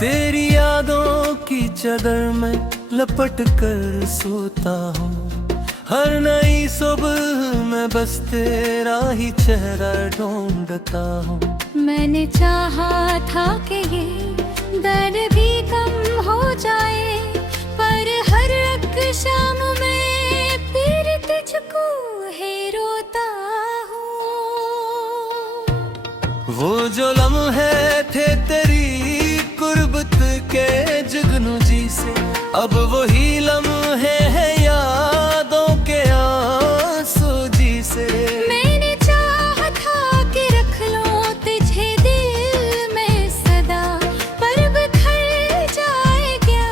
तेरी यादों की चादर में लपट कर सोता हूँ। हर नई सुबह में बस तेरा ही चेहरा ढूंढता हूँ। मैंने चाहा था कि ये दर्द भी कम हो जाए, पर हर एक शाम में फिर तुझको है रोता हूँ। वो जो लम्हे थे तेरी कुर्बत के जुगनू जी से, अब वही लम्हे हैं यादों के आंसू जी से। मैंने चाहा था कि रख लो तुझे दिल में सदा, पर बिखर जाए क्या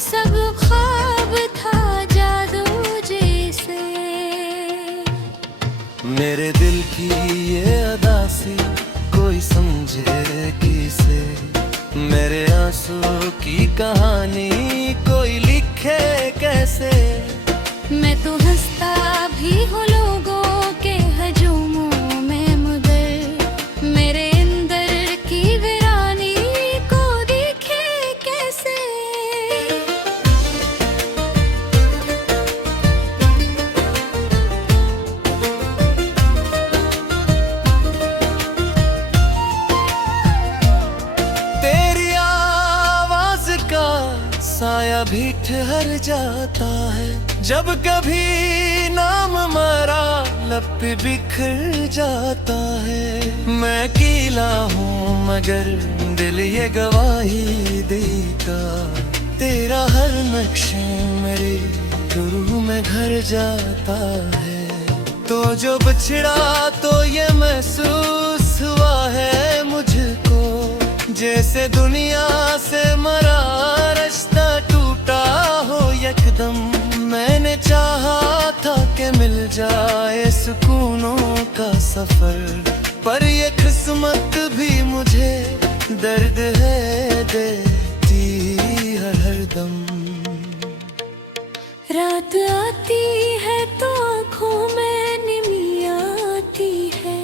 सब ख्वाब था जादू जैसे। मेरे दिल की ये अदा सी कोई समझे किसे, मेरे आंसू की कहानी कोई लिखे कैसे। मैं तो हंसता भी हूँ लोगों के हजूमों में, मगर मेरे अंदर की वीरानी को देखे कैसे। तेरी आवाज का साया भी ठहर जाता है, जब कभी नाम हमारा लब पे बिखर जाता है। मैं अकेला हूँ मगर दिल ये गवाही देगा, तेरा हर नक्शे मेरे रूह में घर जाता है। तो जो बिछड़ा तो ये महसूस हुआ है मुझको, जैसे दुनिया से मरा रास्ता टूटा हो यकदम। मैंने चाहा था कि मिल जाए सुकूनों का सफर, पर ये किस्मत भी मुझे दर्द है देती हर दम। रात आती है तो आँखों में नींद आती है,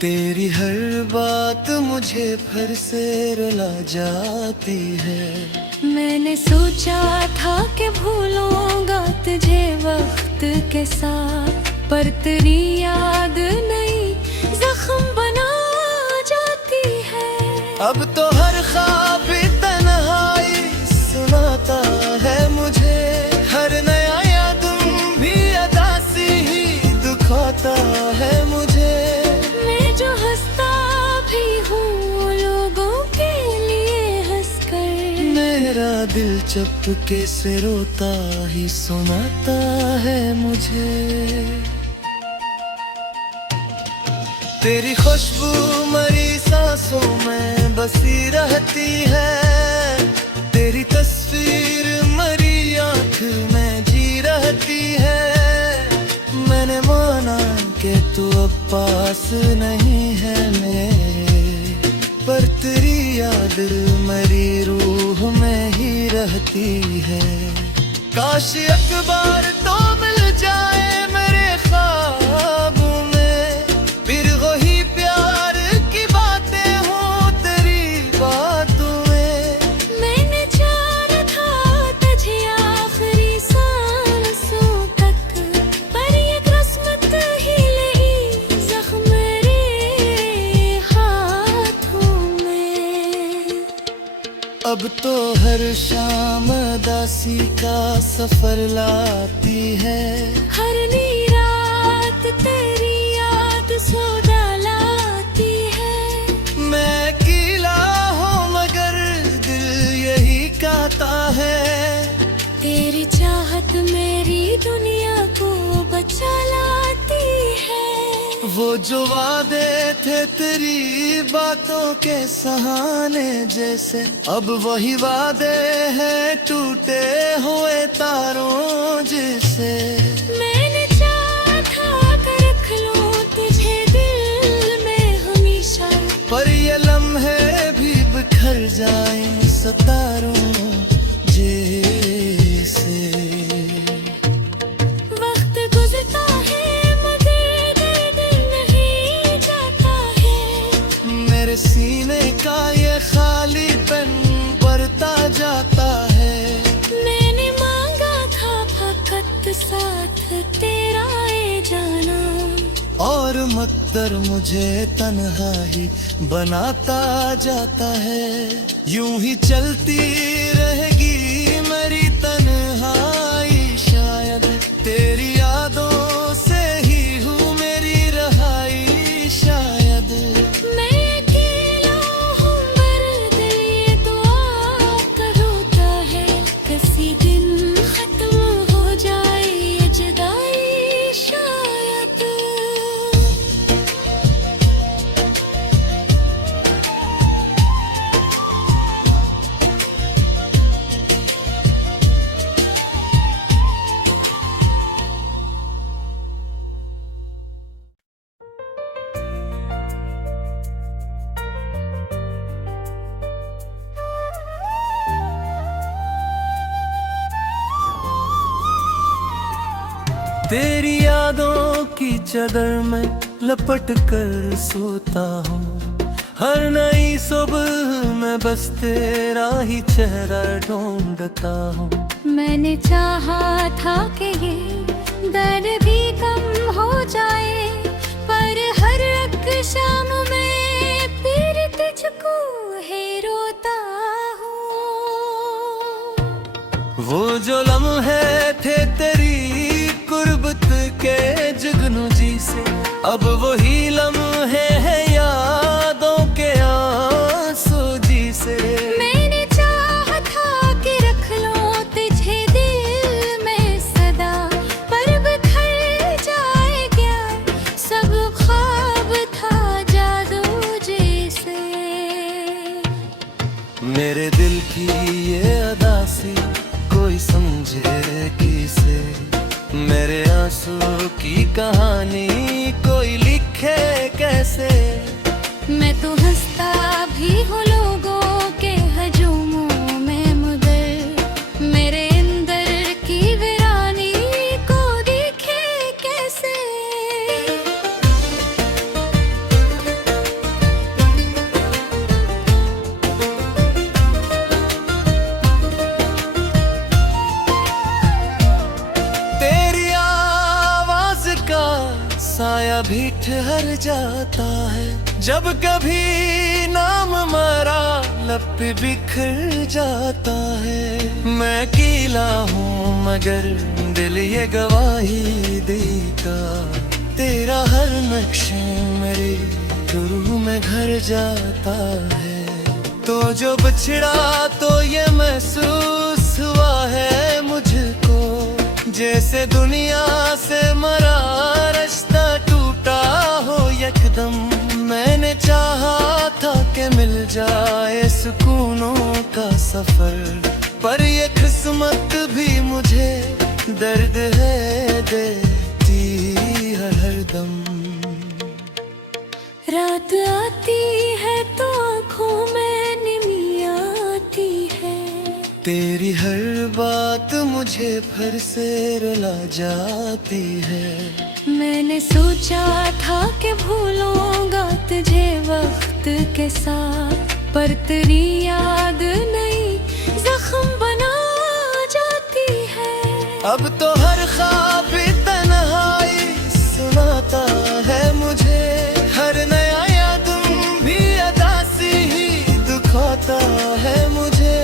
तेरी हर बात मुझे फिर से रुला जाती है। मैंने सोचा था कि भूलूंगा तुझे वक्त के साथ, पर तेरी याद नई जख्म बना जाती है। अब तो हर ख्वाब तन्हाई सुनाता है मुझे, हर नया याद भी अदासी ही दुखाता है मुझे। मैं जो हंसता भी हूँ लोगों के लिए हंसकर, मेरा दिल चुपके से रोता ही सुनाता है मुझे। तेरी खुशबू मरी सांसों में बसी रहती है, तेरी तस्वीर मरी आँख में जी रहती है। मैंने माना कि तू अब पास नहीं है मेरे, पर तेरी याद मेरी रूह में ही रहती है। काश एक बार तो मिल जाए मेरे ख्वाबों में, फिर वही प्यार की बातें हों तेरी बातों में। मैंने चाहा था तुझे आखिरी सांसों तक, पर ये किस्मत ही लगी जख्म मेरे हाथों में। अब तो हर शाम दासी का सफर लाती है, हर नी रात तेरी याद सौदा लाती है। मैं अकेला हूँ मगर दिल यही कहता है। तेरी चाहत मेरी दुनिया को बचा लाती है। वो जो वादे थे तेरी बातों के सहाने जैसे, अब वही वादे हैं टूटे हुए तारों जैसे। मैंने चाहा था कि रख लूं तुझे दिल में हमेशा, पर ये लम्हे भी बिखर जाएं सितारों जैसे। वक्त गुजरता है मगर दर्द नहीं जाता है। मेरे सीने का ये खालीपन पर मकदर मुझे तन्हा ही बनाता जाता है। यूं ही चलती रहेगी मेरी तन्हाई, शायद तेरी यादों से ही हूँ मेरी रहाई, शायद। मैं अकेला हूँ मगर दिल ये दुआ करता है, किसी दिन खत्म हो जाए ये जुदाई, शायद। तेरी यादों की चादर में लपट कर सोता हूँ, हर नई सुबह में बस तेरा ही चेहरा ढूंढता हूँ। मैंने चाहा था कि ये दर्द भी कम हो जाए, पर हर एक शाम में फिर तुझको है रोता हूँ। वो जो लम्हे थे तेरी कुर्बत के जुगनू जी से, अब वही लम्हे हैं यादों के आंसू जी से। मैंने चाहा था कि रख लो तुझे दिल में सदा, पर बिखर जाए क्या सब ख्वाब था जादू जैसे। मेरे दिल की ये अदासी कोई समझे किसे, मेरे आंसू की कहानी कोई लिखे कैसे। मैं तो हंसता भी हूँ लोगों के हजूमों में, मगर मेरे अंदर की वीरानी को दिखे कैसे। तेरी आवाज का साया भी ठहर जाता है, जब कभी नाम मरा लब पे बिखर जाता है। मैं कीला हूँ मगर दिल ये गवाही देगा, तेरा हर नक्शे मेरे रूह में घर जाता है। तो जो बिछड़ा तो ये महसूस हुआ है मुझको, जैसे दुनिया से मरा रिश्ता टूटा हो यकदम। मैंने चाहा था कि मिल जाए सुकूनों का सफर, पर ये किस्मत भी मुझे दर्द है देती हर दम। रात आती है तो आँखों में निमी आती है, तेरी हर बात मुझे फिर से रुला जाती है। मैंने सोचा था कि भूलूंगा तुझे वक्त के साथ, पर तेरी याद नई जख्म बना जाती है। अब तो हर ख्वाब भी तन्हाई सुनाता है मुझे, हर नया याद भी अदासी ही दुखाता है मुझे।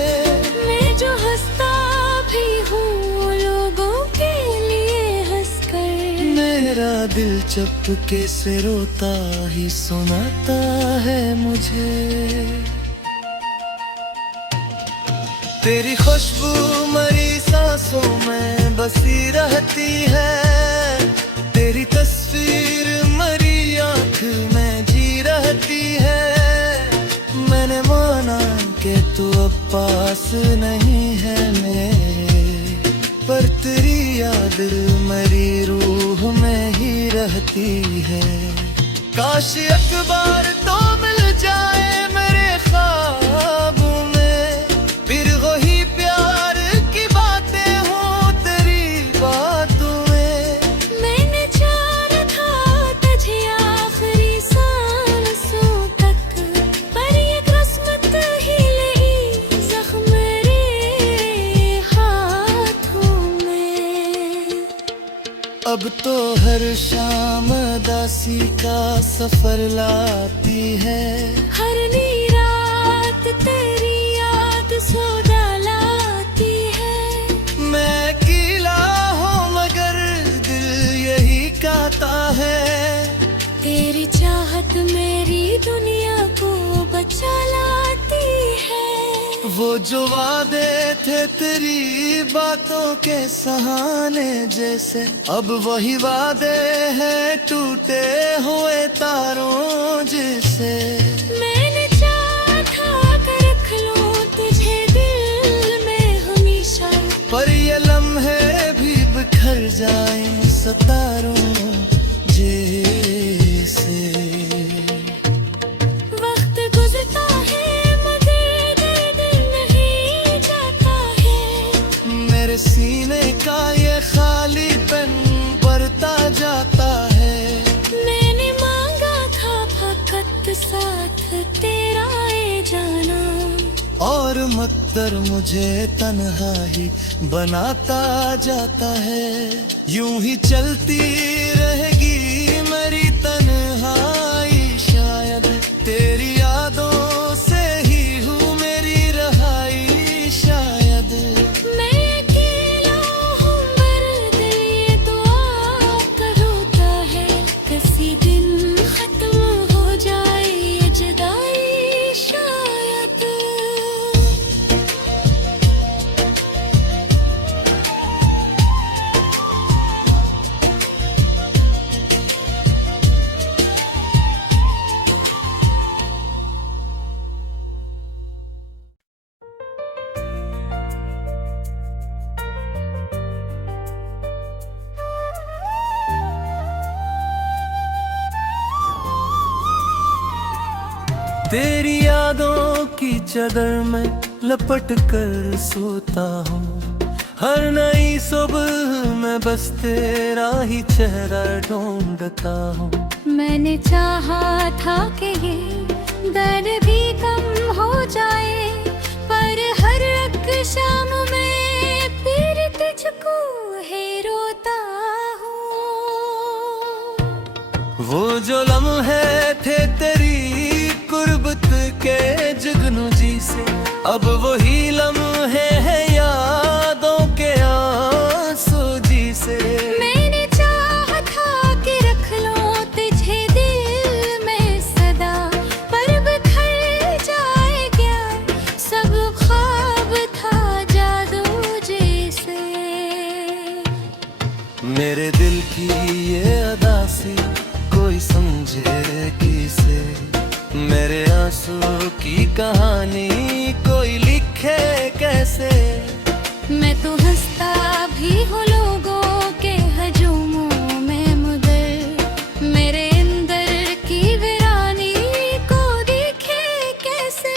मैं जो हंसता भी हूँ लोगों के लिए हंसकर, मेरा दिल चुपके से रोता ही सुनाता है मुझे। तेरी खुशबू मरी सांसों में बसी रहती है, तेरी तस्वीर मरी आँख में जी रहती है। मैंने माना कि तू अब पास नहीं है मेरे, पर तेरी याद मेरी रूह में ही रहती है। काश एक बार तो मिल जाए मेरे ख्वाबों में, फिर वही प्यार की बातें हों तेरी बातों में। मैंने चाहा था तुझे आखिरी सांसों तक, पर ये किस्मत ही लगी जख्म मेरे हाथों में। अब तो हर शाम दासी का सफर लाती है। हर नी रात तेरी याद सौदा लाती है। मैं कीला हूँ मगर दिल यही कहता है। तेरी चाहत मेरी दुनिया को बचा लाती है। वो जो वादे थे तेरी बातों के सहाने जैसे, अब वही वादे हैं टूटे हुए तारों जैसे। मैंने चाहा था कि रख लूं तुझे दिल में हमेशा, पर ये लम्हे भी बिखर जाएं सितारों जैसे। वक्त गुजरता है मगर दर्द नहीं जाता है। मेरे सीने का ये खालीपन बढ़ता जाता है। मैंने मांगा था फकत साथ तेरा ए जाना, और मकदर मुझे तन्हा ही बनाता जाता है। यूं ही चलती रहेगी मेरी तन्हाई, शायद तेरी यादों से ही हूँ मेरी रहाई शायद। मैं अकेला हूँ मगर दिल ये दुआ करता है, किसी दिन खत्म हो जाए ये जुदाई शायद। तेरी यादों की चादर में लपट कर सोता हूँ। हर नई सुबह मैं बस तेरा ही चेहरा ढूंढता हूँ। मैंने चाहा था कि ये दर्द भी कम हो जाए, पर हर एक शाम में फिर तुझको है रोता हूँ। वो जो लम्हे थे तेरी गुर्बत के जुगनू जी से, अब वही लम्हे हैं यादों के आंसू जी से। मैंने चाहा था कि रख लूं तुझे दिल में सदा, पर बिखर जाए क्या सब ख्वाब था जादू जैसे। मेरे दिल की ये अदा सी कोई समझे किसे, मेरे आंसू की कहानी कोई लिखे कैसे। मैं तो हंसता भी हूँ लोगों के हजूमों में, मगर मेरे अंदर की वीरानी को दिखे कैसे।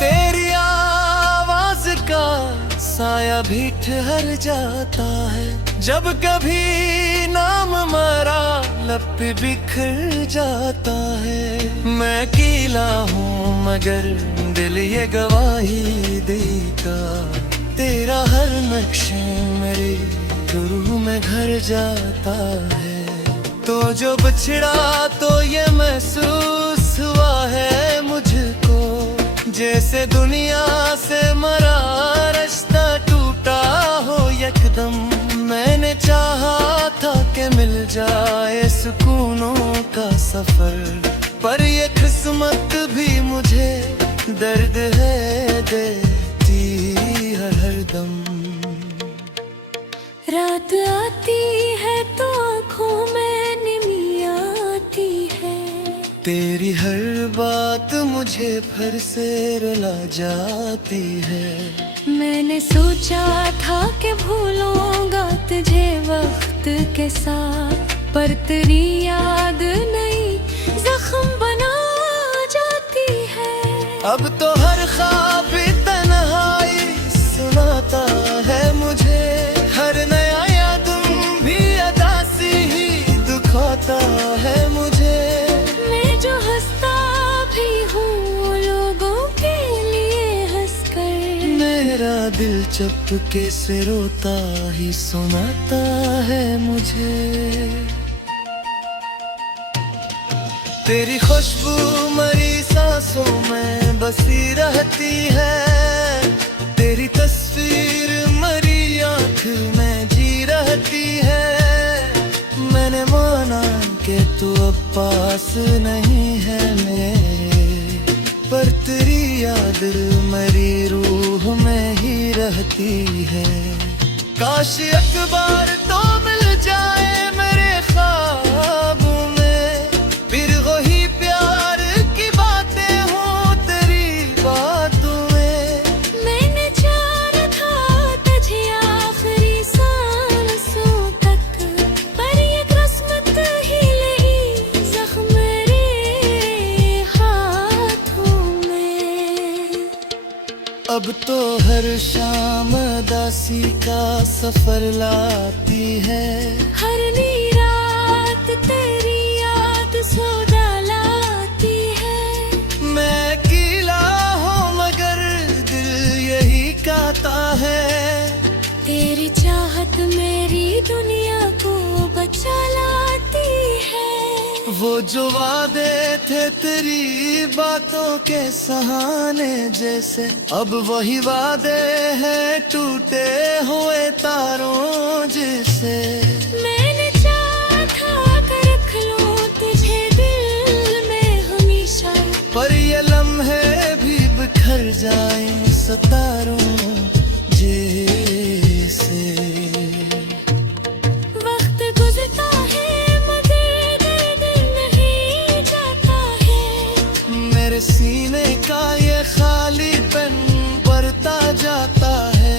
तेरी आवाज का साया भी ठहर जाता है, जब कभी नाम मरा लब पे बिखर जाता है। मैं कीला हूँ मगर दिल ये गवाही देगा, तेरा हर नक्शे मेरी रूह में घर जाता है। तो जो बिछड़ा तो ये महसूस हुआ है मुझको, जैसे दुनिया से मरा रिश्ता टूटा हो यकदम। मैंने चाहा था कि मिल जाए सुकूनों का सफर, पर ये किस्मत भी मुझे दर्द है देती हर दम। रात आती है तो आँखों में निमी आती है, तेरी हर बात मुझे फिर से रुला जाती है। मैंने सोचा था कि भूलूंगा तुझे वक्त के साथ, पर तेरी याद नई जख्म बना जाती है। अब तो हर ख्वाब तन्हाई सुनाता है मुझे, हर नया याद भी अदा सी ही दुखाता है मुझे। चुपके से रोता ही सुनाता है मुझे। तेरी खुशबू मरी सांसों में बसी रहती है, तेरी तस्वीर मरी आँख में जी रहती है। मैंने माना कि तू अब पास नहीं है मेरे, पर तेरी याद मेरी रूह में ही रहती है। काश एक बार तो मिल जाए मेरे ख्वाबों में, फिर वही प्यार की बातें हों तेरी बातों में। मैंने चाहा था तुझे आखिरी सांसों तक, पर ये किस्मत ही लगी जख्म मेरे हाथों में। अब तो हर शाम दासी का सफर लाती है, हर नी रात तेरी याद सौदा लाती है। मैं अकेला हूँ मगर दिल यही कहता है। तेरी चाहत मेरी दुनिया को बचा लाती है। वो जो वादे थे तेरी बातों के सहाने जैसे, अब वही वादे हैं टूटे हुए तारों जैसे। मैंने चाहा था कि रख लूं तुझे दिल में हमेशा, पर ये लम्हे भी बिखर जाएं सितारों जैसे। वक्त गुजरता है मगर दर्द नहीं जाता है। मेरे सीने का ये खालीपन बढ़ता जाता है।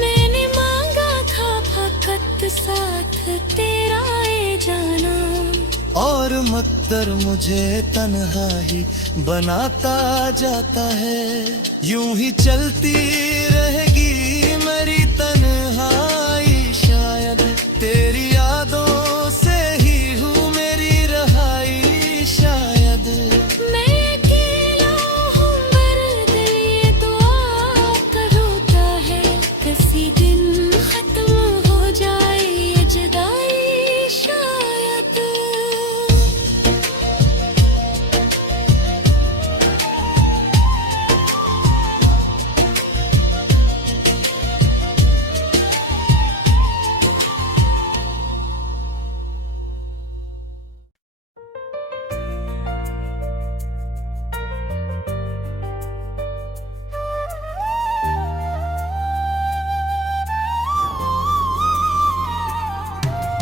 मैंने मांगा था फकत साथ तेरा ए जाना, और मकदर मुझे तन्हा ही बनाता जाता है। यूं ही चलती रहेगी मेरी तन्हाई, शायद तेरी यादों से ही हूँ मेरी रहाई शायद। मैं अकेला हूँ मगर दिल ये दुआ करता है, किसी दिन खत्म हो जाए ये जुदाई शायद।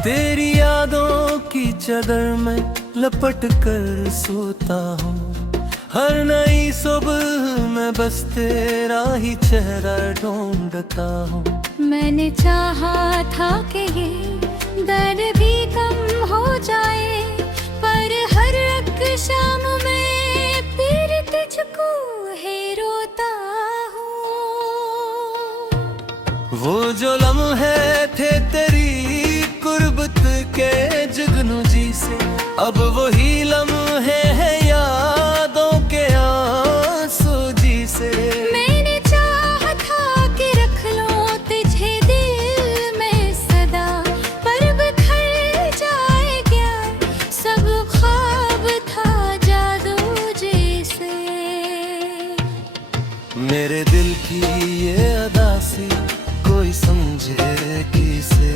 तेरी यादों की चादर में लपट कर सोता हूँ। हर नई सुबह में बस तेरा ही चेहरा ढूंढता हूँ। मैंने चाहा था कि ये दर्द भी कम हो जाए, पर हर एक शाम में फिर तुझको है रोता हूँ। वो जो लम्हे थे तेरी कुर्बत के जुगनू जी से, अब वही लम्हे हैं यादों के आंसू जी से। मैंने चाहा था कि रख लूं तुझे दिल में सदा, पर बिखर जाए क्या सब ख्वाब था जादू जैसे। मेरे दिल की ये अदासी कोई समझे किसे,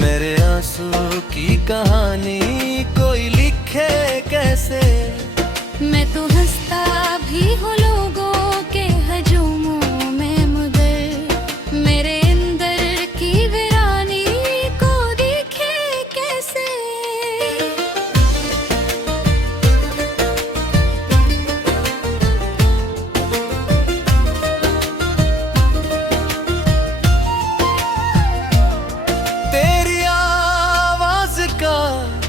मेरे आंसू की कहानी कोई लिखे कैसे। मैं तो हंसता भी हूँ लोगों के हजूमों में, मगर मेरे अंदर की वीरानी को देखे कैसे। तेरी आवाज का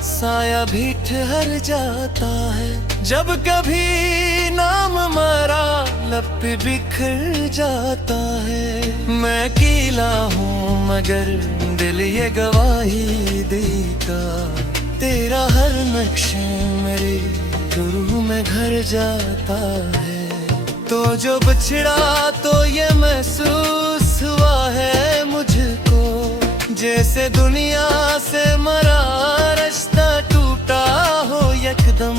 साया भी ठहर जाता है, जब कभी नाम हमारा लब पे बिखर जाता है। मैं अकेला हूँ मगर दिल ये गवाही देगा, तेरा हर नक्शा मेरे रूह में घर जाता है। तो जो बिछड़ा तो ये महसूस हुआ जैसे दुनिया से मरा रास्ता टूटा हो यकदम।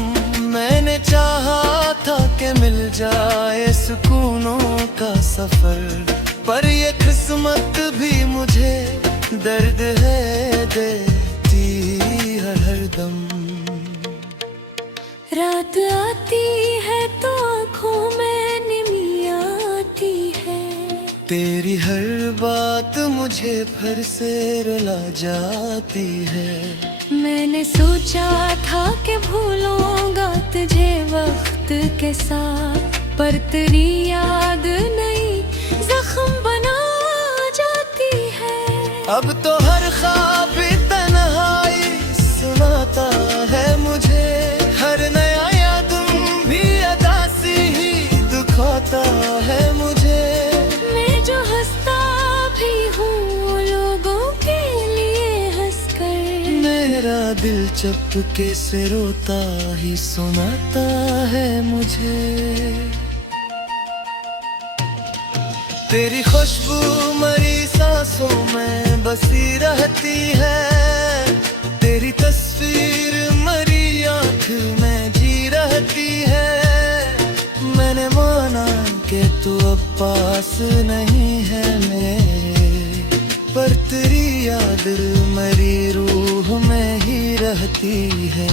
मैंने चाहा था कि मिल जाए सुकूनों का सफर, पर ये किस्मत भी मुझे दर्द है देती हर दम। रात आती है तो आँखों में नींद आती है, तेरी हर बात मुझे फिर से रुला जाती है। मैंने सोचा था कि भूलूंगा तुझे वक्त के साथ, पर तेरी याद नई जख्म बना जाती है। अब तो हर ख्वाब तन्हाई सुनाता है मुझे, हर नया याद भी अदासी ही दुखाता है मुझे। मैं जो हंसता भी हूँ लोगों के लिए हंसकर, मेरा दिल चुपके से रोता ही सुनाता है मुझे। तेरी खुशबू मरी सांसों में बसी रहती है, तेरी तस्वीर मरी आँख में जी रहती है। मैंने माना कि तू अब पास नहीं है मेरे, पर तेरी याद मरी रूह में ही रहती है।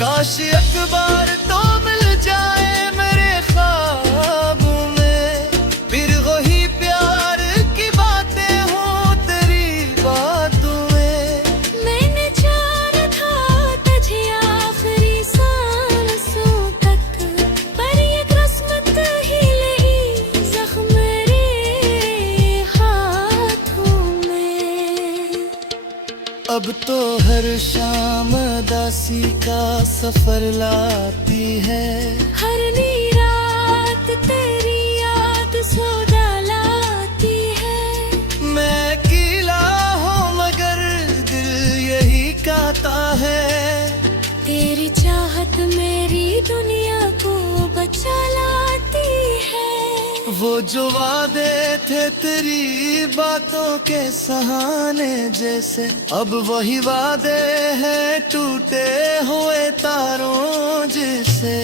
काश एक बार तो मिल जाए मेरे ख्वाबों में, फिर वही प्यार की बातें हो तेरी बातों में। मैंने चाहा था तुझे आखिरी सांसों तक, पर ये किस्मत ही लगी जख्म मेरे हाथों में। अब तो हर शाम दासी का सफर लाती है, हर नी रात तेरी याद सौदा लाती है। मैं अकेला हूँ मगर दिल यही कहता है, तेरी चाहत मेरी दुनिया को बचा लाती है। वो जो वादे थे तेरी बातों के सहाने जैसे, अब वही वादे हैं टूटे हुए तारों जैसे।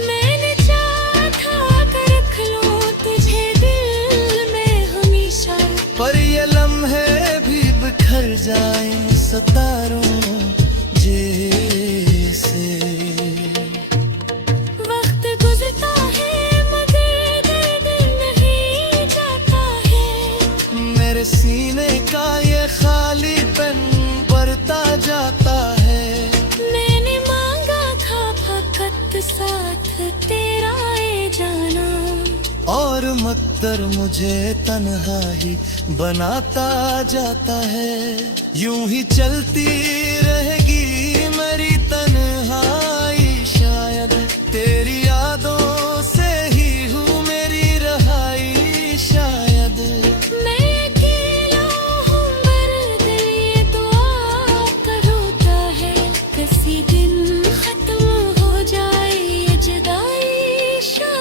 मैंने चाहा था कि रख लूं तुझे दिल में हमेशा, पर ये लम्हे भी बिखर जाएं सितारों जैसे। वक्त गुजरता है मगर दर्द नहीं जाता है, मेरे सीने का ये खालीपन बढ़ता जाता है। मैंने मांगा था फकत साथ तेरा ए जाना, और मकदर मुझे तन्हा ही बनाता जाता है। यूं ही चलती रहेगी मेरी तन्हाई, शायद तेरी यादों से ही हूँ मेरी रहाई शायद। मैं अकेला हूँ मगर दिल ये दुआ करता है, किसी दिन खत्म हो जाए ये जुदाई शायद।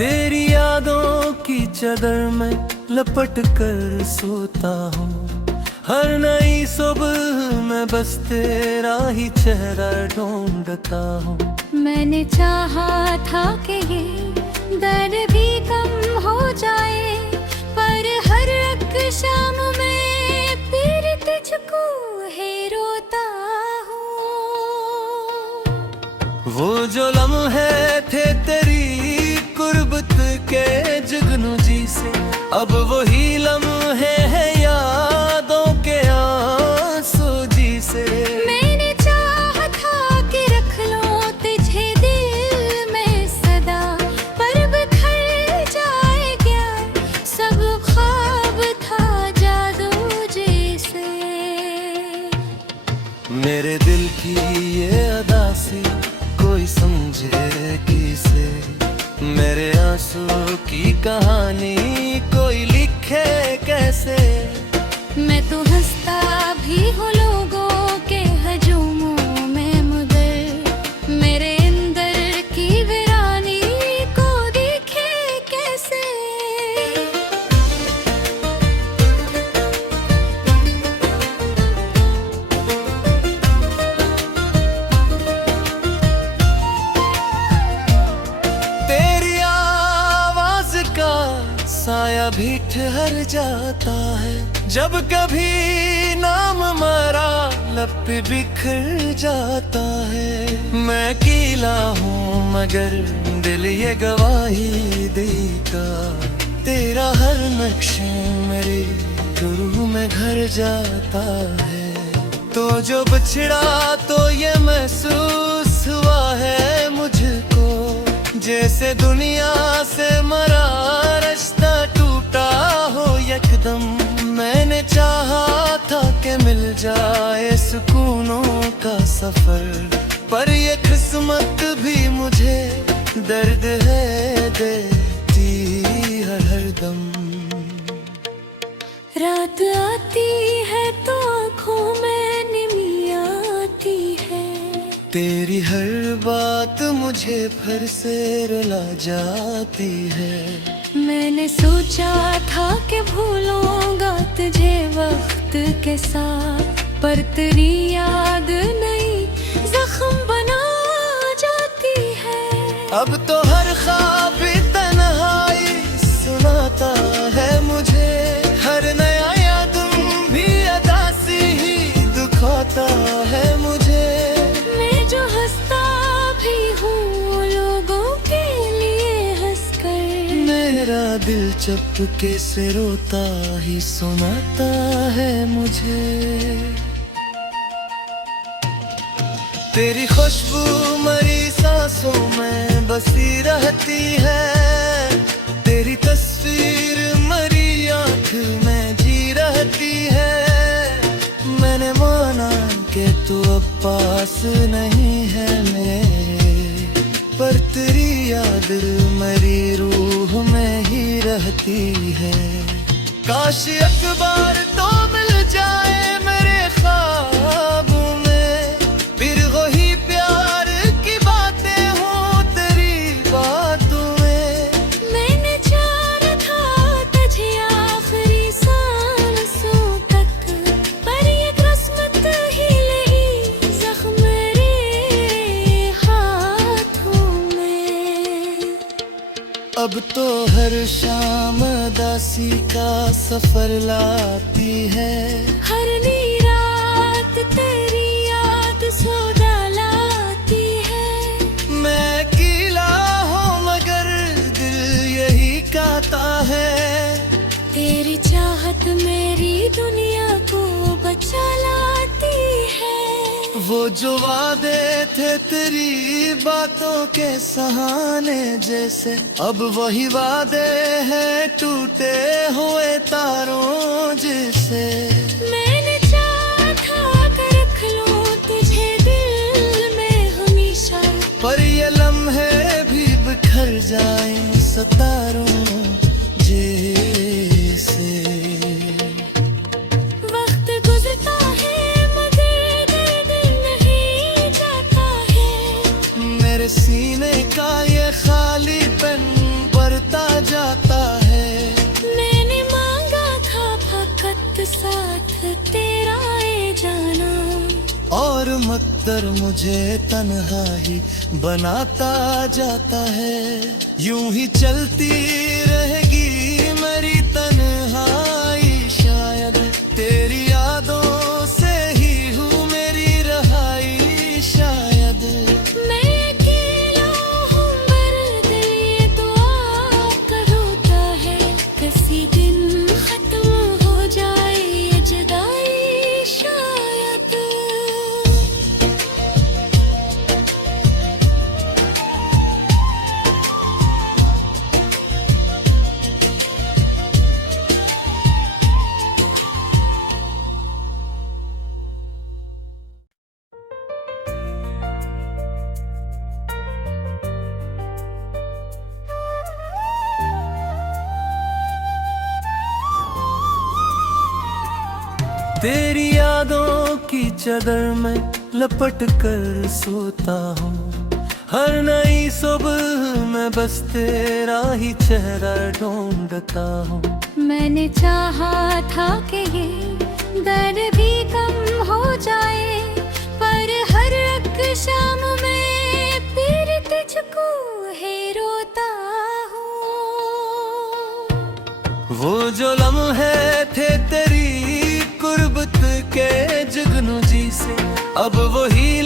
तेरी यादों की चादर में लपट कर सोता हूँ, हर नई सुबह में बस तेरा ही चेहरा ढूंढता हूँ। मैंने चाहा था कि ये दर्द भी कम हो जाए, पर हर एक शाम में फिर तुझको है रोता हूँ। वो जो लम्हे थे तेरी कुर्बत के जुगनू जी से, अब वही लम्हे हैं यादों के आंसू जी से। मैंने चाहा था कि रख लूं तुझे दिल में सदा, पर बिखर जाए क्या सब ख्वाब था जादू जैसे। ये अदासी कोई समझे किसे, मेरे आंसू की कहानी कोई लिखे कैसे। मैं तो हंसता भी हूँ लोगों के हजूमों में, मगर मेरे अंदर की वीरानी को दिखे कैसे। तेरी आवाज का साया भी ठहर जाता है, जब कभी नाम मरा लब पे बिखर जाता है। मैं कीला हूँ मगर दिल ये गवाही देगा, तेरा हर नक्शे मेरी रूह में घर जाता है। तो जो बिछड़ा तो ये महसूस हुआ है मुझको, जैसे दुनिया से मरा रिश्ता टूटा हो यकदम। मैंने चाहा था कि मिल जाए सुकूनों का सफर, पर ये किस्मत भी मुझे दर्द है देती हर दम। रात आती है तो आँखों में निमी आती है, तेरी हर बात मुझे फिर से रुला जाती है। मैंने सोचा था कि भूलूंगा तुझे वक्त के साथ, पर तेरी याद नई जख्म बना जाती है। अब तो हर ख्वाब भी तन्हाई सुनाता है मुझे, हर नया याद भी अदासी ही दुखाता है मुझे। मैं जो हंसता भी हूँ लोगों के लिए हंसकर, मेरा दिल चुपके से रोता ही सुनाता है मुझे। तेरी खुशबू मरी सांसों में बसी रहती है, तेरी तस्वीर मरी आँख में जी रहती है। मैंने माना कि तू अब पास नहीं है मेरे, पर तेरी याद मेरी रूह में ही रहती है। काश एक बार तो मिल जाए मेरे ख्वाबों में, फिर वही प्यार की बातें हों तेरी बातों में। मैंने चाहा था तुझे आखिरी सांसों तक, पर ये किस्मत ही ले जख्म मेरे हाथों में। अब तो हर शाम दासी का सफर लाती है, हर नी रात तेरी याद सौदा लाती है। मैं कीला हूँ मगर दिल यही कहता है। तेरी चाहत मेरी दुनिया को बचा लाती है। वो जो वादे थे तेरी बातों के सहाने जैसे, अब वही वादे हैं टूटे हुए तारों जैसे। मैंने चाहा था कि रख लूं तुझे दिल में हमेशा, पर ये लम्हे भी बिखर जाएं सितारों जैसे। वक्त गुजरता है मगर दर्द नहीं जाता है, मेरे सीने का ये खालीपन बढ़ता जाता है। मैंने मांगा था फकत साथ तेरा ए जाना, और मकदर मुझे तन्हा ही बनाता जाता है। यूं ही चलती रहेगी मेरी तन्हाई, शायद तेरी यादों से ही हूँ मेरी रहाई शायद। मैं अकेला हूँ मगर दिल ये दुआ करता है, किसी दिन खत्म हो जाए ये जुदाई शायद। तेरी यादों की चादर में लपट कर सोता हूँ। हर नई सुबह में बस तेरा ही चेहरा ढूंढता हूँ। मैंने चाहा था कि ये दर्द भी कम हो जाए, पर हर एक शाम में फिर तुझको है रोता हूँ। वो जो लम्हे थे तेरी कुर्बत के जुगनू जी से, अब वही